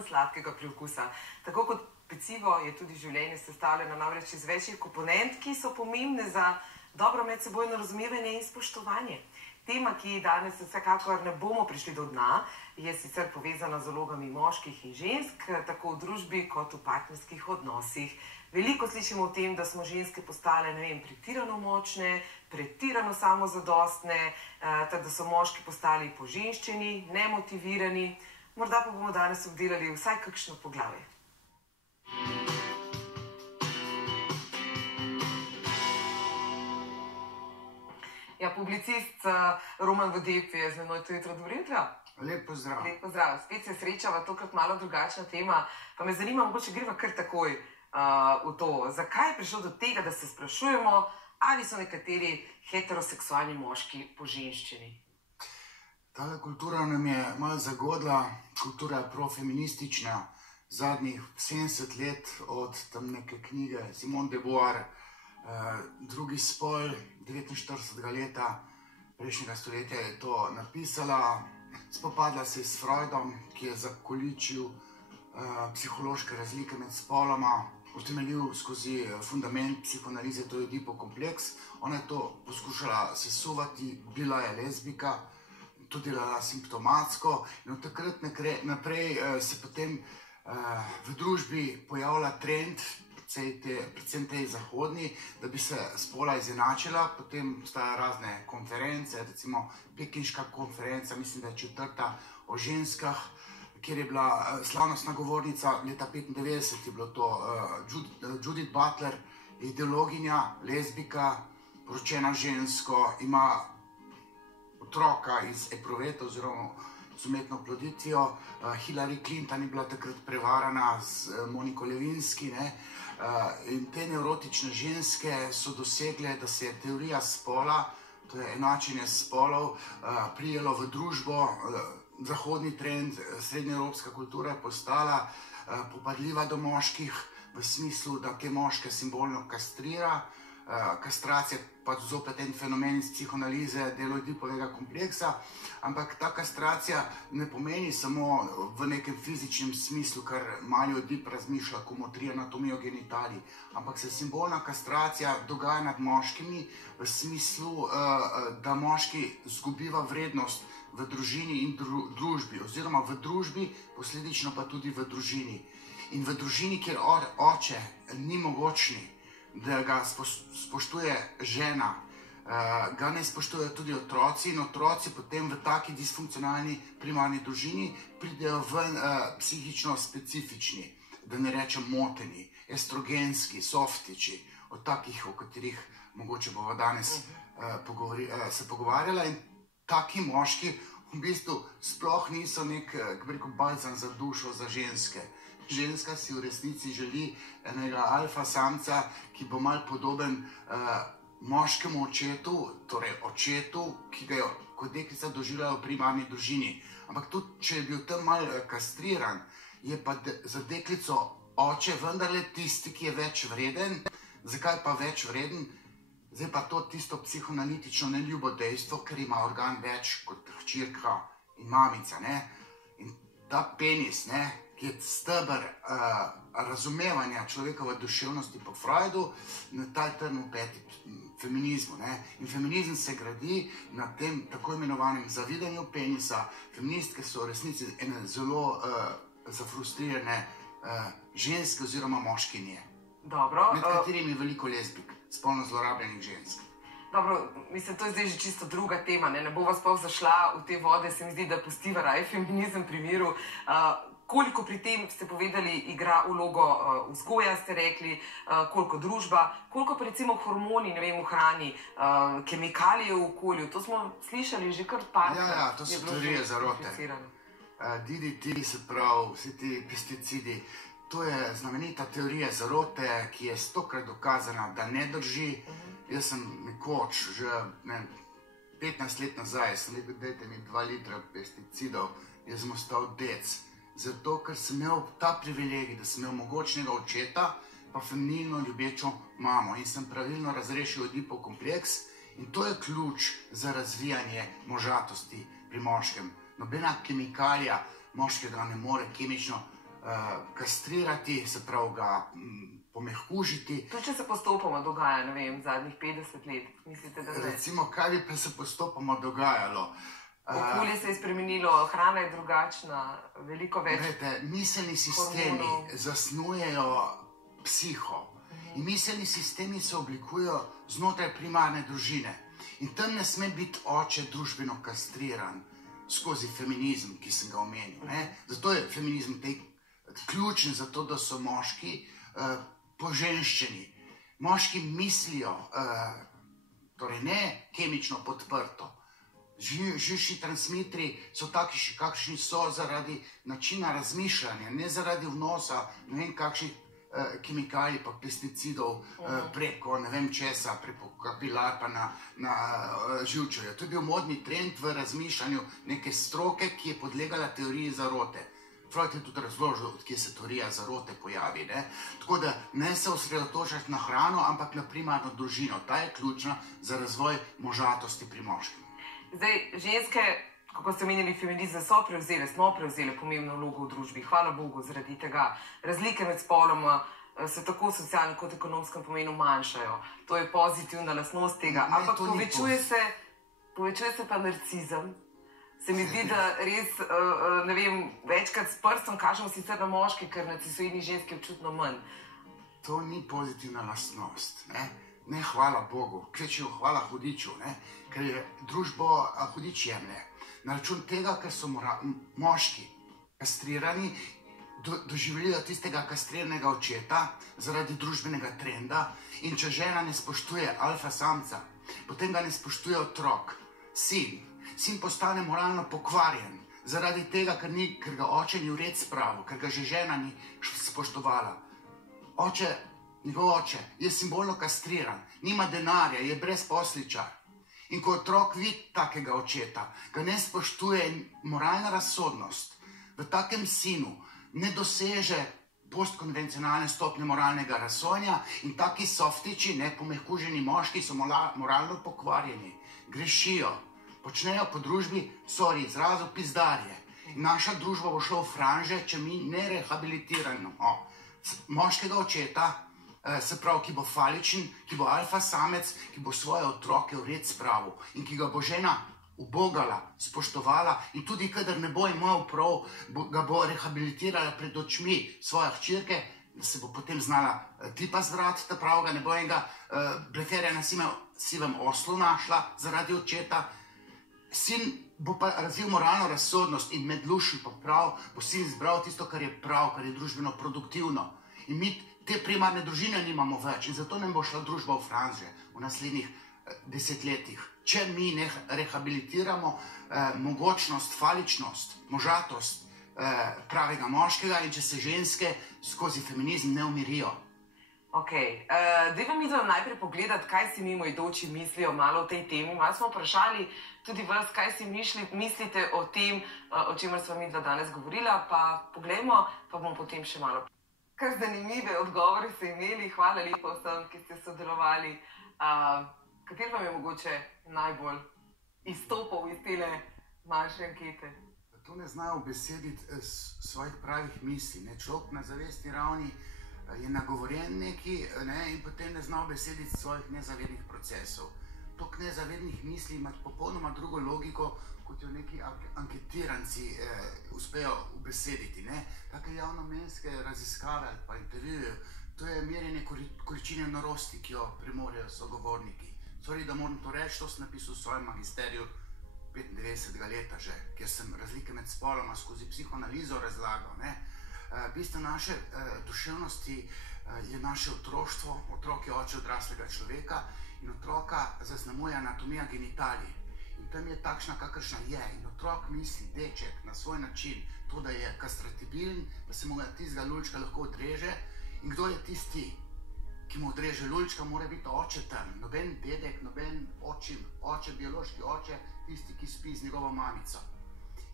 manj sladkega priokusa. Tako kot pecivo je tudi življenje sestavljeno namreč iz večjih komponent, ki so pomembne za dobro medsebojno razumevanje in spoštovanje. Tema, ki danes vsekakor ne bomo prišli do dna, je sicer povezana z vlogami moških in žensk, tako v družbi kot v partnerskih odnosih. Veliko slišimo o tem, da smo ženske postale, ne vem, pretirano močne, pretirano samozadostne, da so moški postali poženščeni, nemotivirani. Morda pa bomo danes obdelali vsaj kakšno poglavje. Ja, publicist Roman Vodeb je z menoj to jutro. Dobro jutro. Lep pozdrav. Lep pozdrav. Spet se srečava, tokrat malo drugačna tema. Pa me zanima, mogoče greva kar takoj v to. Zakaj je prišlo do tega, da se sprašujemo, ali so nekateri heteroseksualni moški poženščeni? Tale kultura nam je malo zagodla, kultura je profeministična. Zadnjih 70 let od tam neke knjige Simone de Beauvoir, Drugi spol, 49. leta prejšnjega stoletja je to napisala. Spopadla se je s Freudom, ki je zakoličil psihološke razlike med spoloma, utemeljil skozi fundament psihoanalize, to je Oedipov kompleks. Ona je to poskušala sesuvati, bila je lezbika, to delala simptomatsko in od takrat naprej se potem v družbi pojavlja trend, predvsem tej zahodni, da bi se spola izenačila. Potem obstajajo razne konference, recimo Pekinška konferenca, mislim, da je 4. o ženskah, kjer je bila slavnostna govornica leta 1995, je bilo to Judith Butler, ideologinja, lezbika, poročena žensko, ima otroka iz epruveta oziroma z umetno oploditvijo. Hillary Clinton je bila takrat prevarana z Moniko Levinsky, in te nevrotične ženske so dosegle, da se je teorija spola, to je enačenje spolov, prijelo v družbo. Zahodni trend, srednjeevropska kultura je postala popadljiva do moških v smislu, da te moške simbolno kastrira. Kastracija pa zopet en fenomen iz psihoanalize, del Oedipovega kompleksa, ampak ta kastracija ne pomeni samo v nekem fizičnem smislu, kar mali Oedip razmišlja, komotrija, anatomijo genitalij, ampak se simbolna kastracija dogaja nad moškimi v smislu, da moški zgubiva vrednost v družini in družbi, oziroma v družbi, posledično pa tudi v družini. In v družini, kjer oče ni mogočni, da ga spoštuje žena, ga ne spoštujejo tudi otroci in otroci potem v taki disfunkcionalni primarni družini pridejo ven psihično specifični, da ne rečem moteni, estrogenski, softiči, od takih, o katerih mogoče bomo danes se pogovarjala. In taki moški v bistvu sploh niso nek, kako rekel, balzam za dušo za ženske. Ženska si v resnici želi enega alfa samca, ki bo malo podoben moškemu očetu, torej očetu, ki ga je kot deklica doživljala v primarni družini. Ampak tudi, če je bil tam malo kastriran, je pa za deklico oče vendarle tisti, ki je več vreden. Zakaj pa več vreden? Zdaj pa to tisto psihoanalitično neljubo dejstvo, ker ima organ več kot hčerka in mamica. In ta penis, ki je steber razumevanja človekove duševnosti po Freudu, na ta trn vpeti feminizmu. In feminizem se gradi na tem tako imenovanem zavidanju penisa. Feministke so v resnici ene zelo zafrustrirane ženske oziroma moškinje. Med katerimi je veliko lezbik, spolno zlorabljenih žensk. Dobro, mislim, to je zdaj že čisto druga tema, ne bova sploh zašla v te vode, se mi zdi, da pustiva raje feminizem pri miru. Koliko pri tem, ste povedali, igra vlogo vzgoja, ste rekli, koliko družba, koliko pa recimo hormoni, ne vem, v hrani, kemikalije v okolju, to smo slišali že kar parkrat. Ja, to so teorije zarote. DDT, se pravi, vsi ti pesticidi, to je znamenita teorija zarote, ki je 100-krat dokazana, da ne drži. Jaz sem nekoč, že 15 let nazaj, sem rekel, dajte mi 2 litra pesticidov, jaz sem ostal dec. Zato, ker sem imel ta privilegij, da sem imel mogočnega očeta, pa feminilno ljubečo mamo in sem pravilno razrešil Oedipov kompleks in to je ključ za razvijanje možatosti pri moškem. Nobena kemikalija moškega ne more kemično kastrirati, se pravi ga pomehkužiti. To, če se postopoma dogaja, ne vem, zadnjih 50 let, mislite, da ne? Recimo, kaj bi pa se postopoma dogajalo? Okolje se je spremenilo, hrana je drugačna, veliko več. Miselni sistemi zasnujejo psiho in miselni sistemi se oblikujejo znotraj primarne družine. In tam ne sme biti oče družbeno kastriran skozi feminizem, ki sem ga omenil. Zato je feminizem ključen za to, da so moški poženščeni. Moški mislijo, torej ne kemično podprto. Živčni transmiteri so takšni, kakšni so zaradi načina razmišljanja, ne zaradi vnosa ne vem kakšnih kemikalij pa pesticidov preko ne vem česa, preko kapilar pa na živčevje. To je bil modni trend v razmišljanju neke stroke, ki je podlegala teoriji zarote. Freud je tudi razložil, odkje se teorija zarote pojavi. Tako da ne se osredotočati na hrano, ampak na primarno družino. Ta je ključna za razvoj možatosti pri moškem. Zdaj, ženske, kako ste omenili feminizem, smo prevzele pomembno vlogo v družbi. Hvala Bogu zaradi tega. Razlike med spoloma se tako v socialnem kot ekonomskem pomenu manjšajo. To je pozitivna lastnost tega. Ampak povečuje se pa narcizem. Se mi zdi, da res, ne vem, večkrat s prstom kažemo sicer na moški, ker narcisoidnih žensk je občutno manj. To ni pozitivna lastnost. Ne, hvala Bogu, kvečejo hvala hudiču, ker je družbo hudič jemlje. Na račun tega, ker so moški kastrirani, doživljajo tistega kastriranega očeta zaradi družbenega trenda in če žena ne spoštuje alfa samca, potem ga ne spoštuje otrok, sin. Sin postane moralno pokvarjen zaradi tega, ker ga oče ni v red spravil, ker ga že žena ni spoštovala. Njegov oče je simbolno kastriran, nima denarja, je brezposličar. In ko otrok vidi takega očeta, ga ne spoštuje in moralna razsodnost v takem sinu ne doseže postkonvencionalne stopnje moralnega razsojanja in taki softiči, pomehkuženi moški so moralno pokvarjeni, grešijo, počnejo po družbi, sorry, izrazu pizdarje. In naša družba bo šla v franže, če mi ne rehabilitiramo moškega očeta, se pravi, ki bo faličen, ki bo alfa samec, ki bo svoje otroke v red spravil in ki ga bo žena ubogala, spoštovala in tudi, kadar ne bo imel prav, ga bo rehabilitirala pred očmi svoje hčerke, da se bo potem znala tipa zvrati, ta pravega, ne bo enega bleferja na sivem oslu našla zaradi očeta. Sin bo pa razvil moralno razsodnost in med lušem pa prav, bo sin izbral tisto, kar je prav, kar je družbeno produktivno. In mi te primarne družine nimamo več in zato nam bo šla družba v franže v naslednjih desetletjih. Če mi ne rehabilitiramo mogočnost, faličnost, možatost pravega moškega in če se ženske skozi feminizem ne umirijo. Ok, dajmo mi najprej pogledati, kaj si mimoidoči mislijo malo o tej temi. Malo smo vprašali tudi vas, kaj si mislite o tem, o čemer smo mi danes govorila, pa poglejmo, pa bomo potem še malo. Kar zanimive odgovore ste imeli, hvala lepo vsem, ki ste sodelovali. Kateri vam je mogoče najbolj izstopal iz tele manjše ankete? To ne znajo ubesediti svojih pravih misli. Človek na zavestni ravni je nagovorjen neki in potem ne zna ubesediti svojih nezavednih procesov. Tok nezavednih misli ima popolnoma drugo logiko, kot jo neki anketiranci uspejo ubesediti. Take javnomnenjske raziskave ali pa intervjuje, to je merjenje količine norosti, ki jo premorejo sogovorniki. Sorry, da moram to reči, to sem napisal v svojem magisteriju 95. leta že, kjer sem razlike med spoloma skozi psihoanalizo razlagal. Bistvo naše duševnosti je naše otroštvo, otrok je oče odraslega človeka in otroka zaznamuje anatomija genitalij. In tam je takšna, kakršna je. In otrok misli, deček, na svoj način, to, da je kastratibilen, da se mu ga tistega lulčka lahko odreže. In kdo je tisti, ki mu odreže lulčka, mora biti oče tam. Noben dedek, noben oče, biološki oče, tisti, ki spi z njegovo mamico.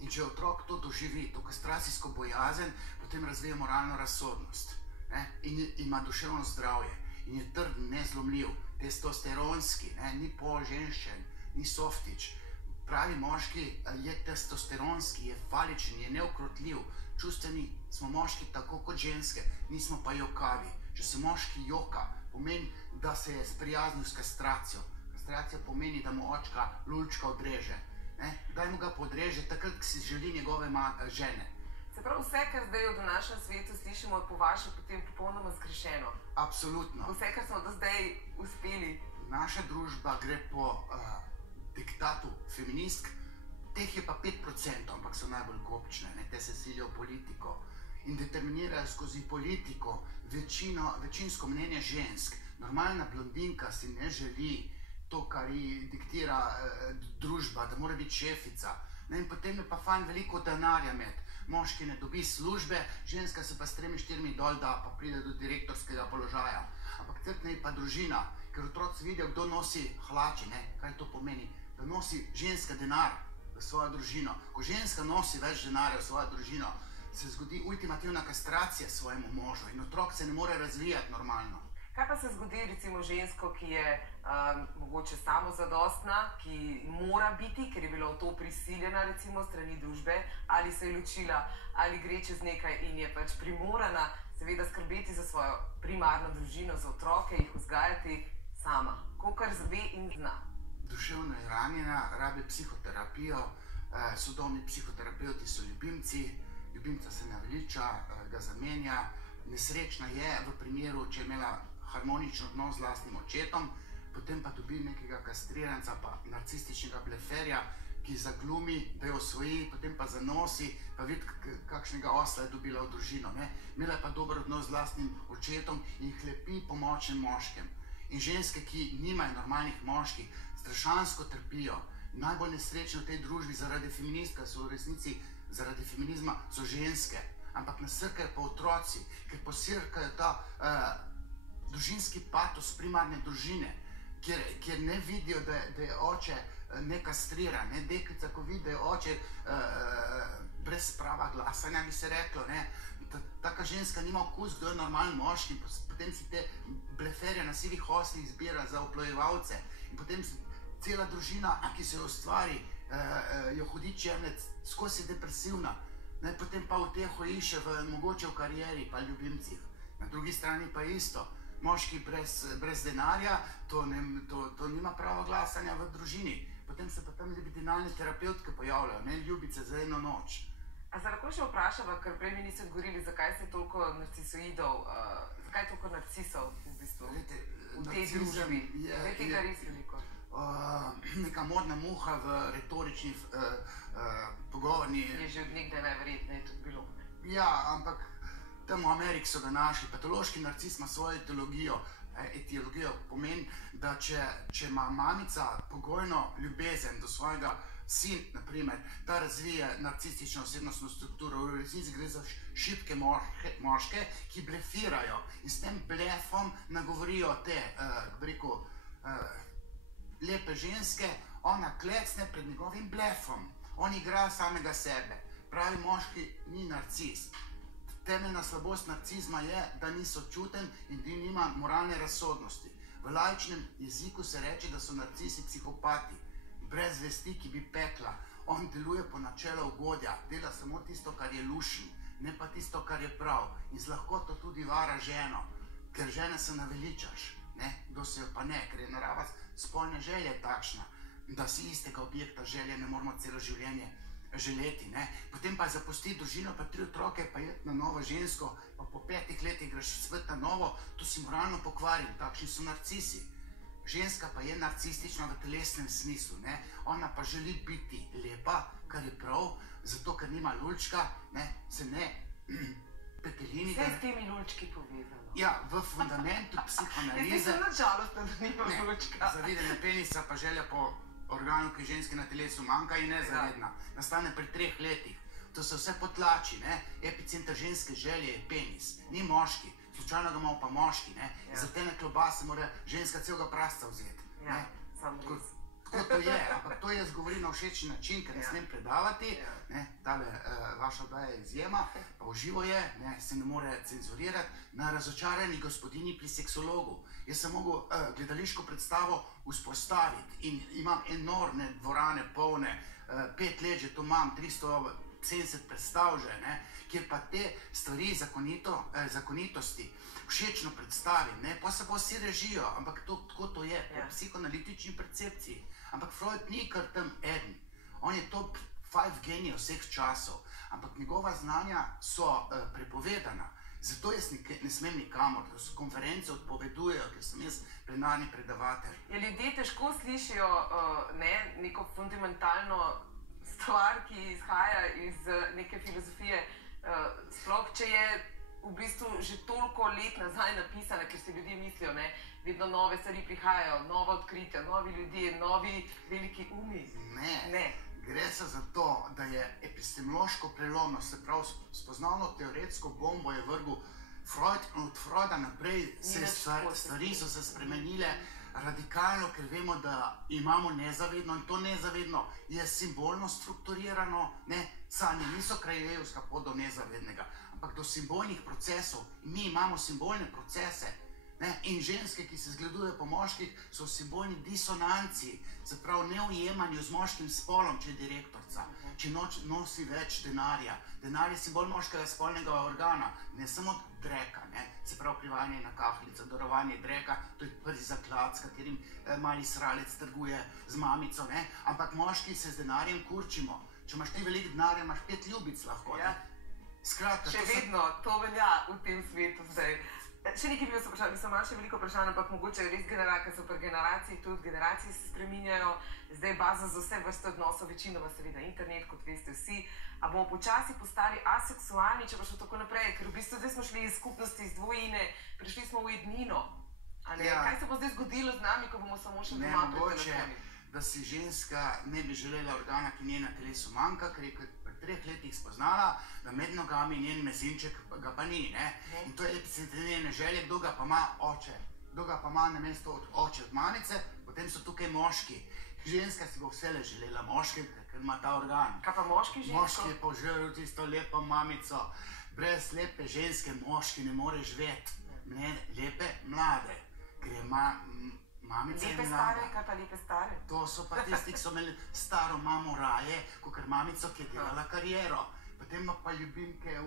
In če otrok to doživi, to kastracijsko bojazen, potem razvije moralno razsodnost. In ima duševno zdravje. In je trden, nezlomljiv, testosteronski, ni polženščen, ni softič. Pravi moški je testosteronski, je faličen, je neukrotljiv. čustveni smo moški tako kot ženske, nismo pa jokavi. Če se moški joka, pomeni, da se je sprijaznil s kastracijo. Kastracija pomeni, da mu očka lulčka odreže. Daj mu ga podreže takrat, ko si želi njegove žene. Se pravi, vse, kar zdaj v današnjem svetu slišimo, je po vaše potem popolnoma zgrešeno. Absolutno. Vse, kar smo do zdaj uspeli. Naša družba gre po diktatu feministk, teh je pa 5%, ampak so najbolj kopične, te se silijo politiko in determinirajo skozi politiko večinsko mnenje žensk. Normalna blondinka si ne želi to, kar ji diktira družba, da mora biti šefica. In potem je pa fajn veliko denarja med. Moški ne dobi službe, ženska se pa s 3-4 dol da, pa pride do direktorskega položaja. Ampak crkne je pa družina, ker otroci vidijo, kdo nosi hlače, kaj to pomeni, da nosi ženska denar v svojo družino. Ko ženska nosi več denarja v svojo družino, se zgodi ultimativna kastracija svojemu možu in otrok se ne more razvijati normalno. Kaj pa se zgodi recimo žensko, ki je mogoče samozadostna, ki mora biti, ker je bila v to prisiljena recimo strani družbe, ali se je ločila, ali gre čez nekaj in je pač primorana seveda skrbeti za svojo primarno družino, za otroke, jih vzgajati sama, kolikor zve in zna. Duševno je ranjena, rabi psihoterapijo, sodobni psihoterapeuti so ljubimci, ljubimca se naveliča, ga zamenja. Nesrečna je v primeru, če je imela harmoničen odnos z lastnim očetom, potem pa dobi nekega kastriranca, pa narcističnega bleferja, ki zaglumi, da jo osvoji, potem pa zanosi, pa vidi, kakšnega osla je dobila v družino. Imela je pa dober odnos z lastnim očetom in hlepi po močnem moškem. In ženske, ki nimajo normalnih moških, strašansko trpijo. Najbolj nesrečne v tej družbi zaradi feministka so v resnici, zaradi feminizma so ženske. Ampak nasrkajo pa otroci, ker posirkajo ta družinski patos primarne družine, kjer ne vidijo, da je oče nekastriran. Deklica, ko vidi, da je oče brez prava glasanja, bi se reklo, taka ženska nima okus, kdo je normalen moški, potem si te bleferje na sivih oslih izbira za oplojevalce in potem cela družina, ki se jo ustvari, jo hudič jemlje, skozi je depresivna. Potem pa uteho išče mogoče v karieri pa ljubimcih. Na drugi strani pa isto. Moški brez denarja, to nima prava glasanja v družini. Potem se pa tam libidinalne terapeutke pojavljajo, ljubice za eno noč. A se lahko še vprašava, ker prej mi niste odgovorili, zakaj se toliko narcisoidov, zakaj toliko narcisov v bistvu v tej družbi? Zdaj tega res veliko. Neka modna muha v retorični pogovorni... Je že od nekdaj najverjetneje tudi bilo. Ja, ampak tam v Ameriki so ga našli. Patološki narcis ima svojo etiologijo. Etiologijo pomeni, da če ima mamica pogojno ljubezen do svojega sin, naprimer, ta razvije narcistično osebnostno strukturo. V resnici gre za šibke moške, ki blefirajo in s tem blefom nagovorijo te, lepe ženske, ona klecne pred njegovim blefom. On igra samega sebe. Pravi moški ni narcis. Temeljna slabost narcizma je, da ni sočuten in da nima moralne razsodnosti. V laičnem jeziku se reče, da so narcisi psihopati, brez vesti, ki bi pekla. On deluje po načelu ugodja, dela samo tisto, kar je lušen, ne pa tisto, kar je prav. In z lahkoto tudi vara ženo, ker žene se naveličaš, kdo se jo pa ne, ker je narava spolne želje takšna, da si istega objekta želje ne moramo celo življenje želeti. Potem pa zapusti družino, pa 3 otroke, pa je na novo žensko, pa po 5 letih greš svet na novo, to si moralno pokvaril, takšni so narcisi. Ženska pa je narcistična v telesnem smislu, ona pa želi biti lepa, kar je prav, zato ker nima lulčka, se ne petelini. Vse s temi lulčki povezano. Ja, v fundamentu psihoanalize... Jaz sem nažalostna, da nima lulčka. Zavedanje penisa pa želja po organu, ki ženski na telesu manjka in nezavedna. Nastane pri 3 letih. To se vse potlači, epicenter ženske želje je penis, ni moški. Slučajno ga imamo pa moški, za te klobase mora ženska celega prasca vzeti. Ja, samo res. Tako to je, ampak to jaz govorim na všečni način, ker ne smem predavati, tale vaša oddaja je izjema, pa v živo je, se ne more cenzurirati, na razočarani gospodini pri seksologu. Jaz sem mogel gledališko predstavo vzpostaviti in imam enormne dvorane polne, 5 let že to imam, 300 70 predstav že, ne, kjer pa te stvari zakonitosti všečno predstavi, ne, pa se pa vsi režijo, ampak tako to je, po psihoanalitični percepciji. Ampak Freud ni kar tam eden. On je top 5 genij vseh časov, ampak njegova znanja so prepovedana. Zato jaz ne smem nikamor, da so konference odpovedujejo, ker sem jaz plenarni predavatelj. Ja, ljudje težko slišijo neko fundamentalno stvar, ki izhaja iz neke filozofije, sploh če je v bistvu že toliko let nazaj napisana, ker si ljudje mislijo, vedno nove stvari prihajajo, nova odkritja, novi ljudje, novi veliki umi. Ne. Gre se za to, da je epistemološko prelomno, se pravi spoznavno teoretsko bombo je vrgel Freud, od Freuda naprej stvari so se spremenile radikalno, ker vemo, da imamo nezavedno in to nezavedno je simbolno strukturirano, sanje niso krajevska pot do nezavednega, ampak do simbolnih procesov. Mi imamo simbolne procese. In ženske, ki se zgledujejo po moških, so v simbolni disonanci, se pravi ne ujemanju z moškim spolom, če je direktorca, če nosi več denarja. Denar je simbol moškega spolnega organa, ne samo dreka, se pravi privajanje na kahlico, darovanje dreka, to je prvi zaklad, s katerim mali sralec trguje z mamico, ampak moški se z denarjem kurčimo. Če imaš ti veliko denarja, imaš 5 ljubic lahko. Skratka, še vedno to velja v tem svetu zdaj. Še nekaj bi vas vprašala, mislim, imam še veliko vprašanj, ampak mogoče res ker so pri generaciji, tudi generacije se spreminjajo, zdaj baza za vse vrste odnosov, večinoma seveda internet, kot veste vsi, a bomo počasi postali aseksualni, če pa še tako naprej, ker v bistvu zdaj smo šli iz skupnosti, iz dvojine, prišli smo v ednino. Kaj se bo zdaj zgodilo z nami, ko bomo samo še doma pred telefonih? Da si ženska ne bi želela organa, ki njej na telesu manjka, ker je pri 3 letih spoznala, da med nogami njen mezinček ga pa ni. In to je epicenter njene želje, kdo ga pa ima oče. Kdo ga pa ima namesto od oče od mamice, potem so tukaj moški. Ženska si bo vsele želela moškega, ker ima ta organ. Kaj pa moški žensko? Moški je požrl tisto lepo mamico. Brez lepe ženske moški ne more živeti. Lepe mlade, ker je mamica lepe stare, kaj pa lepe stare? To so pa tisti, ki so imeli staro mamo raje, kakor mamico, ki je delala kariero. Potem pa ljubimke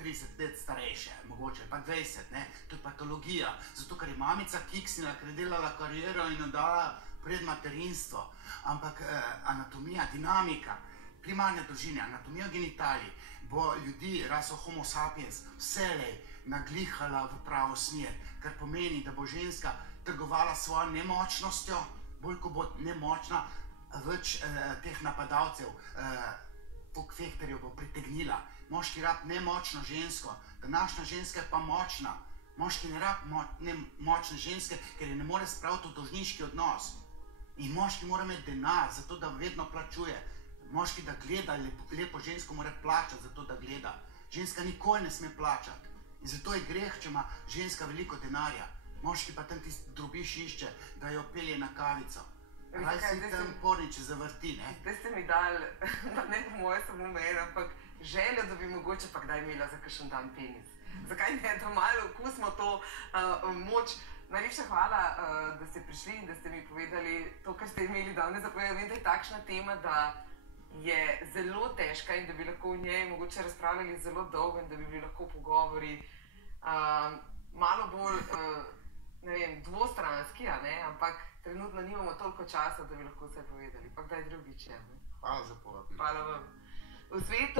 30 let starejše, mogoče pa 20, to je patologija. Zato, ker je mamica kiksnila, ker je delala kariero in oddala pred materinstvo. Ampak anatomija, dinamika, primarne družine, anatomija genitalij bo ljudi, raso homo sapiens, vselej naglihala v pravo smer, kar pomeni, da bo ženska trgovala svojo nemočnostjo, bolj ko bo nemočna, več teh napadalcev, fehterjev bo pritegnila. Moški rab nemočno žensko, današnja ženska je pa močna. Moški ne rab močne ženske, ker je ne more spraviti v dolžniški odnos. In moški mora imeti denar, zato da vedno plačuje. Moški, da gleda lepo žensko, mora plačati, zato da gleda. Ženska nikoli ne sme plačati. In zato je greh, če ima ženska veliko denarja. Moški pa tam tisti drobiš išče, da jo pelje na kavico. Kaj si tam porniče zavrti, Zdaj ste mi dali, ne po moje samo meni, ampak željo, da bi mogoče pa kdaj imela za kakšen dan penis. Zakaj ne, da malo okusimo to moč. Najlepša hvala, da ste prišli in da ste mi povedali to, kar ste imeli danes zapovedati. Vem, da je takšna tema, da je zelo težka in da bi lahko v njej mogoče razpravljali zelo dolgo in da bi bili lahko pogovori malo bolj, ne vem, dvostranski, ampak trenutno nimamo toliko časa, da bi lahko vse povedali. Pa kdaj drugič, Hvala za povabilo. Hvala vam. V svetu